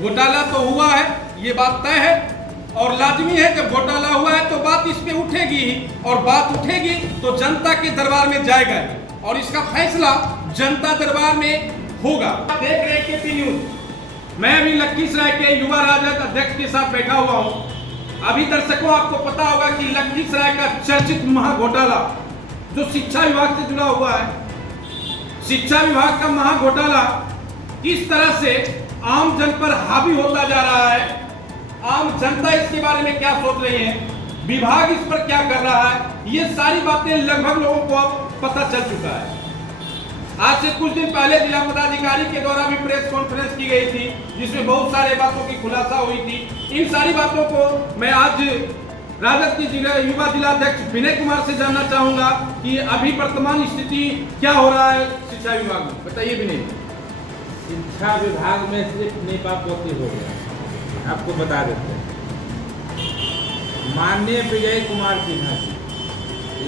घोटाला तो हुआ है, ये बात तय है और लाजमी है। जब घोटाला हुआ है तो बात इस पे उठेगी ही, और बात उठेगी तो जनता के दरबार में जाएगा ही, और इसका फैसला जनता दरबार में होगा। देख रहे केपी न्यूज, मैं अभी लखीसराय के युवा राजद अध्यक्ष के साथ बैठा हुआ हूँ। अभी दर्शकों आपको पता होगा कि लखीसराय का चर्चित महाघोटाला जो शिक्षा विभाग से जुड़ा हुआ है, शिक्षा विभाग का महाघोटाला किस तरह से आम जन पर हावी होता जा रहा है, आम जनता इसके बारे में क्या सोच रही है, विभाग इस पर क्या कर रहा है, ये सारी बातें लगभग लोगों को अब पता चल चुका है। आज से कुछ दिन पहले जिला पदाधिकारी के द्वारा भी प्रेस कॉन्फ्रेंस की गई थी, जिसमें बहुत सारे बातों की खुलासा हुई थी। इन सारी बातों को मैं आज राजद के युवा जिलाध्यक्ष विनय कुमार से जानना चाहूंगा कि अभी वर्तमान स्थिति क्या हो रहा है शिक्षा विभाग में, बताइए विनय। शिक्षा विभाग में सिर्फ नीपापोती हो गया, आपको बता देते हैं। माननीय विजय कुमार सिन्हा जी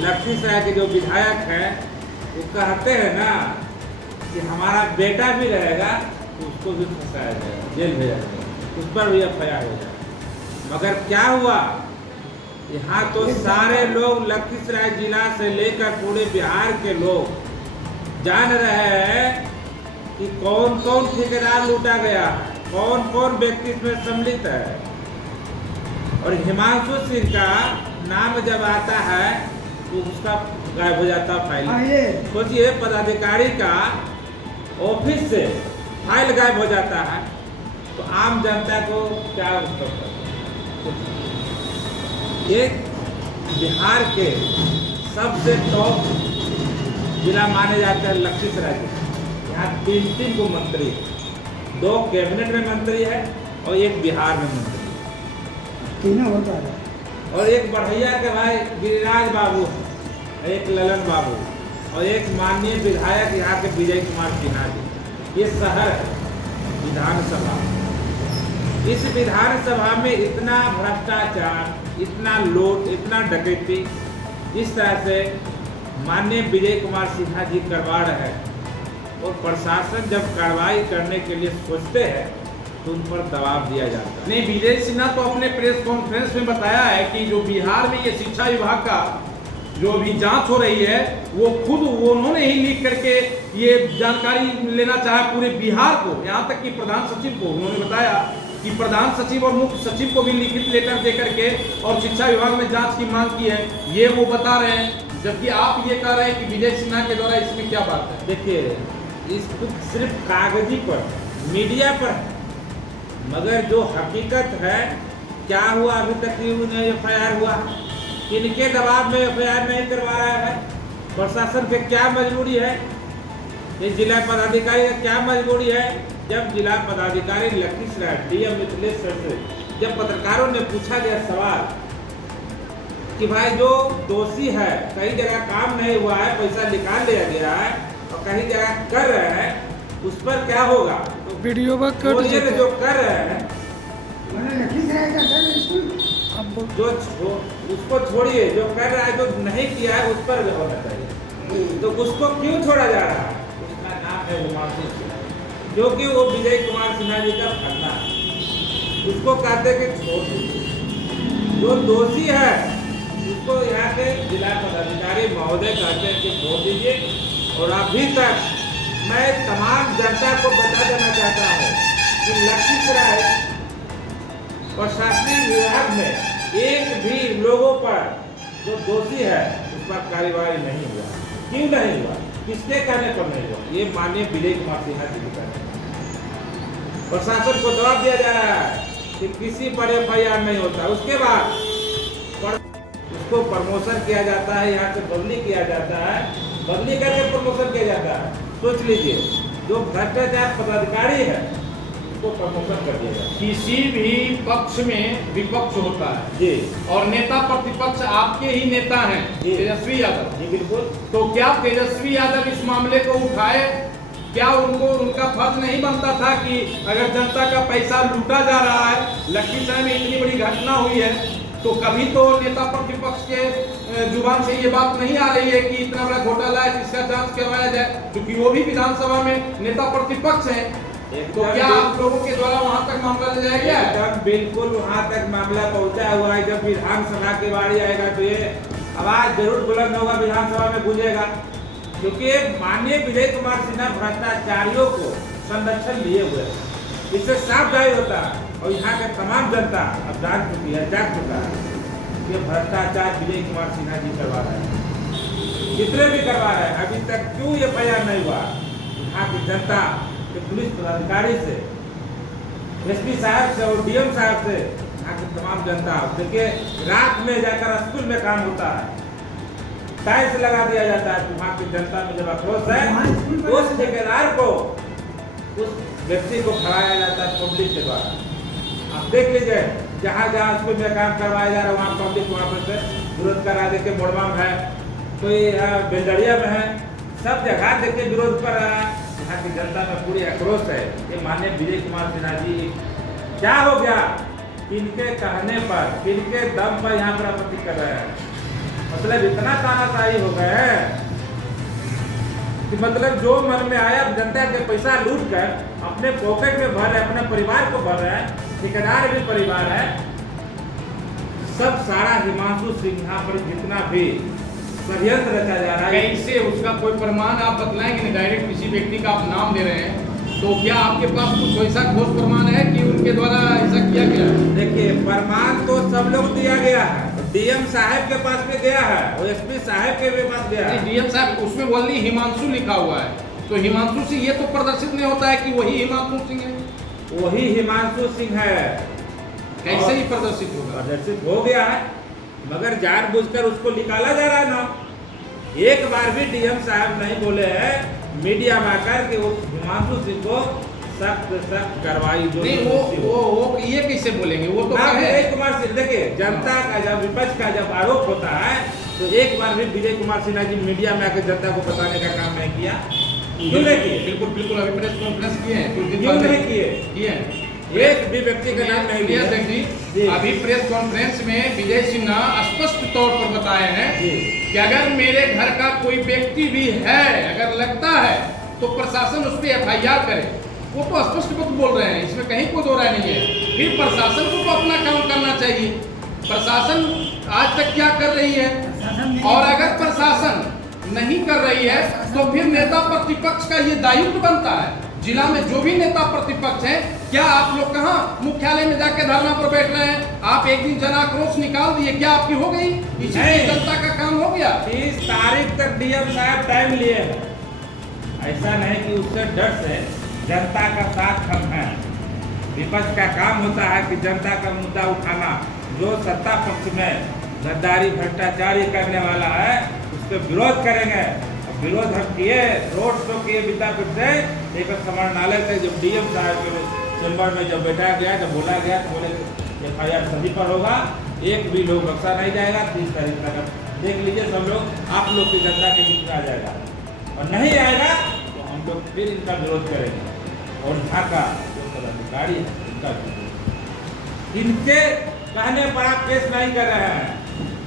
लखीसराय के जो विधायक हैं, वो कहते हैं ना कि हमारा बेटा भी रहेगा तो उसको भी फंसाया जाएगा, जेल भेजा जाएगा, उस पर भी एफआईआर हो जाएगा। मगर क्या हुआ, यहाँ तो सारे लोग लखीसराय जिला से लेकर पूरे बिहार के लोग जान रहे हैं कि कौन कौन ठेकेदार लूटा गया, कौन कौन व्यक्ति इसमें सम्मिलित है। और हिमांशु सिंह का नाम जब आता है तो उसका गायब हो जाता फाइल। सोचिए, पदाधिकारी का ऑफिस से फाइल गायब हो जाता है तो आम जनता को क्या उत्तर। एक बिहार के सबसे टॉप जिला माने जाते हैं लखीसराय के। यहाँ 3 को मंत्री है, 2 कैबिनेट में मंत्री है और 1 बिहार में मंत्री है, तीनों होता है। और एक बढ़ैया के भाई गिरिराज बाबू है, एक ललन बाबू और एक माननीय विधायक यहाँ के विजय कुमार सिन्हा जी। ये शहर है विधानसभा। इस विधानसभा में इतना भ्रष्टाचार, इतना लूट, इतना डकैती इस तरह से माननीय विजय कुमार सिन्हा जी करवा रहे हैं, और प्रशासन जब कार्रवाई करने के लिए सोचते हैं तो उन पर दबाव दिया जाता है। नहीं, विजय सिन्हा तो अपने प्रेस कॉन्फ्रेंस में बताया है कि जो बिहार में ये शिक्षा विभाग का जो अभी जांच हो रही है, वो खुद उन्होंने ही लिख करके ये जानकारी लेना चाहा पूरे बिहार को, यहाँ तक कि प्रधान सचिव को उन्होंने बताया कि प्रधान सचिव और मुख्य सचिव को भी लिखित लेटर दे करके और शिक्षा विभाग में जांच की मांग की है, ये वो बता रहे हैं। जबकि आप ये कह रहे हैं कि विजय सिन्हा के द्वारा इसमें क्या बात है। देखिए, इसको सिर्फ कागजी पर, मीडिया पर, मगर जो हकीकत है क्या हुआ अभी तक उन्हें एफआईआर हुआ, इनके दबाव में एफआईआर नहीं करवा रहा है। प्रशासन की क्या मजबूरी है, ये जिला पदाधिकारी का क्या मजबूरी है। जब जिला पदाधिकारी लखीसराय डीएम मिथिलेश्वर से जब पत्रकारों ने पूछा गया सवाल कि भाई जो दोषी है, कई जगह काम नहीं हुआ है, पैसा निकाल लिया गया है और कहीं जगह कर रहे हैं, उस पर क्या होगा। तो वीडियो जो कर रहे हैं जो उसको छोड़िए, जो कर रहा है, जो नहीं किया है उस पर होना चाहिए। तो उसको क्यों छोड़ा जा रहा है, उसका नाम है हिमांशु सिंह, जो कि वो विजय कुमार सिन्हा जी का फन्ना है। उसको कहते कि छोड़ दीजिए, जो दोषी है उसको यहाँ के जिला पदाधिकारी महोदय कहते हैं कि छोड़ दीजिए। और अभी तक मैं तमाम जनता को बता देना चाहता हूँ कि लखीसराय प्रशासनिक विभाग में एक भी लोगों पर जो दोषी है उस पर कार्रवाई नहीं हुआ। क्यों नहीं हुआ, किसके कहने पर नहीं हुआ, ये माननीय विजय कुमार सिन्हा जी का प्रशासन को दबाव दिया जा रहा है कि किसी पर एफआईआर नहीं होता। उसके बाद उसको प्रमोशन किया जाता है, यहाँ से बदली किया जाता है, बदली करके प्रमोशन किया जाता है। सोच लीजिए, जो भ्रष्टाचार पदाधिकारी है उसको प्रमोशन कर दिया जाता है। किसी भी पक्ष में विपक्ष होता है जी, और नेता प्रतिपक्ष आपके ही नेता हैं तेजस्वी यादव जी बिल्कुल। तो क्या तेजस्वी यादव इस मामले को उठाए? क्या उनका फर्ज नहीं बनता था कि अगर जनता का पैसा लूटा जा रहा है, लखीसराय में इतनी बड़ी घटना हुई है, तो कभी तो नेता प्रतिपक्ष के जुबान से ये बात नहीं आ रही है कि इतना बड़ा घोटाला है जिसका जांच करवाया जाए, क्योंकि वो भी विधानसभा में नेता प्रतिपक्ष हैं। तो क्या आप लोगों के द्वारा वहां तक मामला ले जाया गया है? एकदम बिल्कुल वहां तक मामला पहुंचा हुआ है। जब विधानसभा की बारी आएगा तो ये आवाज जरूर बुलंद होगा, विधानसभा में गूंजेगा, क्योंकि माननीय विजय कुमार सिन्हा भ्रष्टाचारियों को संरक्षण लिए हुए हैं। इससे साफ जाहिर होता है और यहाँ के तमाम जनता अब जान चुकी है, जाग चुका है कि भ्रष्टाचार विजय कुमार सिन्हा जी करवा रहे हैं, जितने भी करवा रहे हैं। अभी तक क्यों FIR नहीं हुआ? यहाँ की जनता के पुलिस पदाधिकारी से, SP साहब से और DM साहब से, यहाँ की तमाम जनता, देखिए रात में जाकर स्कूल में काम होता है, टाइल्स लगा दिया जाता है, वहाँ की जनता में जब आक्रोश है उस ठेकेदार को, उस व्यक्ति को खड़ाया जाता है पब्लिक के द्वारा। आप देख लीजिए जहाँ जहाँ स्कूल में काम करवाया जा रहा है वहाँ पब्लिक वहाँ पर से विरोध करा, देखिए मोड़वा में है, कोई बेलदड़िया में है, सब जगह देखिए विरोध कर रहा है। यहाँ की जनता में पूरी आक्रोश है। ये माननीय विजय कुमार सिन्हा जी क्या हो गया, किनके कहने पर, किनके दम पर यहाँ पर आपत्ति कर रहे हैं? मतलब इतना तानाशाही हो गए हैं कि मतलब जो मन में आया जनता के पैसा लूट कर अपने पॉकेट में भर रहे, अपने परिवार को भर रहे हैं, ठेकेदार भी परिवार है, सब सारा हिमांशु सिन्हा पर जितना भी षड्यंत्र रचा जा रहा है। कैसे उसका कोई प्रमाण आप बतलाएंगे नहीं? डायरेक्ट किसी व्यक्ति का आप नाम ले रहे हैं, तो क्या आपके पास कुछ ऐसा ठोस प्रमाण है कि उनके द्वारा ऐसा किया गया है? देखिए प्रमाण तो सब लोग दिया गया है, DM साहब के पास भी गया है और SP साहब के भी पास गया है। DM साहब उसमें बोली हिमांशु लिखा हुआ है, तो हिमांशु सिंह ये तो प्रदर्शित नहीं होता है कि वही हिमांशु सिंह है। वही हिमांशु सिंह है। कैसे ही प्रदर्शित होगा? प्रदर्शित हो गया है, मगर जानबूझकर उसको निकाला जा रहा है ना। एक बार भी DM साहब नहीं बोले हैं मीडिया में आकर कि उस हिमांशु सिंह को सख्त कार्रवाई जो नहीं, वो ये कैसे बोलेंगे? वो तो विजय कुमार सिन्हा, देखिए जनता का जब विपक्ष का जब आरोप होता है तो एक बार भी विजय कुमार सिन्हा जी मीडिया में आकर जनता को बताने का काम नहीं किया। क्यों नहीं किए? बिल्कुल बिल्कुल, अभी प्रेस कॉन्फ्रेंस किए हैं, कुछ दिन क्यों पहले नहीं किए? एक भी व्यक्ति का नाम नहीं लिया। जी, अभी प्रेस कॉन्फ्रेंस में विजय सिन्हा स्पष्ट तौर पर बताए हैं कि अगर मेरे घर का कोई व्यक्ति भी है, अगर लगता है तो प्रशासन उस पर FIR करे। वो तो स्पष्ट बात बोल रहे हैं, इसमें कहीं कोई दो राय नहीं है। फिर प्रशासन को तो अपना काम करना चाहिए। प्रशासन आज तक क्या कर रही है, और अगर प्रशासन नहीं कर रही है तो फिर नेता प्रतिपक्ष का ये दायित्व बनता है। जिला में जो भी नेता प्रतिपक्ष हैं, क्या आप लोग कहाँ मुख्यालय में जाके धरना पर बैठ रहे हैं? आप एक दिन जन आक्रोश निकाल दिए, क्या आपकी हो गई? इसी जनता का काम हो गया। 30 तारीख तक DM साहब टाइम लिए हैं। ऐसा नहीं कि उससे डर से जनता का साथ हम हैं। विपक्ष का काम होता है कि जनता का मुद्दा उठाना, जो सत्ता पक्ष में गद्दारी भ्रष्टाचारी करने वाला है उसके विरोध करेंगे। विरोध हम किए, रोड शो किए विद्यापीठ से लेकर समाहरणालय तक। जब DM साहब के चैम्बर में जब बैठा गया, जब बोला गया तो बोले FIR सभी पर होगा, एक भी लोग बख्शा नहीं जाएगा। 30 तारीख तक देख लीजिए सब लोग, आप लोग की जनता के बीच में आ जाएगा, और नहीं आएगा तो हम लोग फिर इनका विरोध करेंगे। और यहाँ का जो पदाधिकारी है इनका इनके कहने पर आप पेश नहीं कर रहे हैं।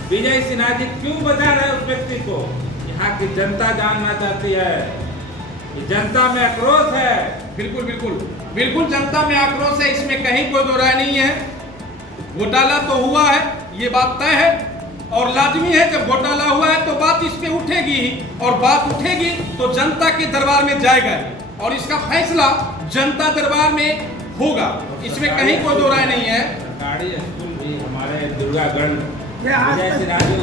विजय सिन्हा जी क्यों बचा रहे उस व्यक्ति को? यहाँ की जनता जानना चाहती है, जनता में आक्रोश है। बिल्कुल बिल्कुल बिल्कुल, जनता में आक्रोश है, इसमें कहीं कोई दो राय नहीं है। घोटाला तो हुआ है, ये बात तय है, और लाजमी है जब घोटाला हुआ है तो बात इस पे उठेगी ही, और बात उठेगी तो जनता के दरबार में जाएगा, और इसका फैसला जनता दरबार में होगा। इसमें कहीं कोई दो राय नहीं है। सरकारी स्कूल भी हमारे दुर्गागढ़ विजय सिन्हा जी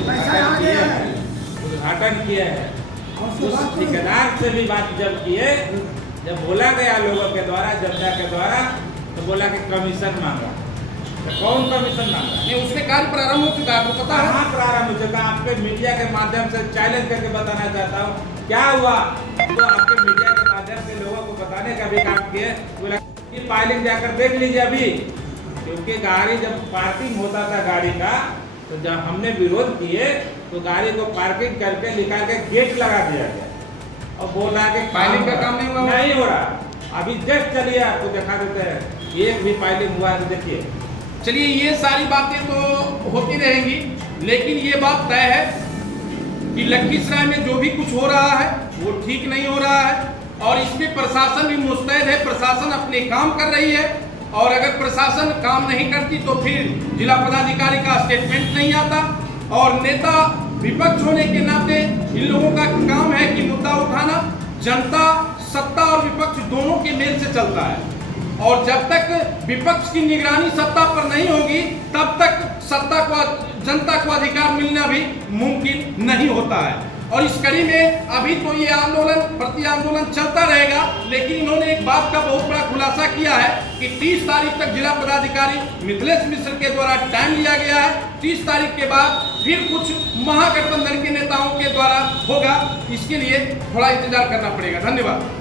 उद्घाटन किए हैं। उस ठेकेदार से भी बात जब किए, जब बोला गया लोगों के द्वारा, जनता के द्वारा, तो बोला कि कमीशन मांगा। तो कौन कमीशन मांगा? नहीं, उसमें कार्य प्रारंभ हो चुका है, आपको पता है? हाँ, प्रारंभ हो चुका। आपके मीडिया के माध्यम से चैलेंज करके बताना चाहता हूँ क्या हुआ। तो आपके मीडिया के माध्यम से लोगों को बताने का भी काम किए। बोला कि फाइलिंग जाकर देख लीजिए अभी, क्योंकि गाड़ी जब पार्किंग होता था गाड़ी का, तो जब हमने विरोध किए तो गाड़ी को पार्किंग करके निकाल के गेट लगा दिया गया, और बोला कि फाइलिंग का काम नहीं हो रहा। अभी जस्ट चलिए आपको दिखा देते हैं, एक भी फाइलिंग हुआ है तो देखिए। चलिए, ये सारी बातें तो होती रहेंगी, लेकिन ये बात तय है कि लखीसराय में जो भी कुछ हो रहा है वो ठीक नहीं हो रहा है। और इसमें प्रशासन भी मुस्तैद है, प्रशासन अपने काम कर रही है। और अगर प्रशासन काम नहीं करती तो फिर जिला पदाधिकारी का स्टेटमेंट नहीं आता। और नेता विपक्ष होने के नाते इन लोगों का काम है कि मुद्दा उठाना। जनता सत्ता और विपक्ष दोनों के मेल से चलता है, और जब तक विपक्ष की निगरानी सत्ता पर नहीं होगी तब तक जनता को अधिकार मिलना भी मुमकिन नहीं होता है। और इस कड़ी में अभी तो ये आंदोलन प्रति आंदोलन चलता रहेगा, लेकिन इन्होंने एक बात का बहुत बड़ा खुलासा किया है कि 30 तारीख तक जिला पदाधिकारी मिथिलेश मिश्र के द्वारा टाइम लिया गया है। 30 तारीख के बाद फिर कुछ महागठबंधन के नेताओं के द्वारा होगा, इसके लिए थोड़ा इंतजार करना पड़ेगा। धन्यवाद।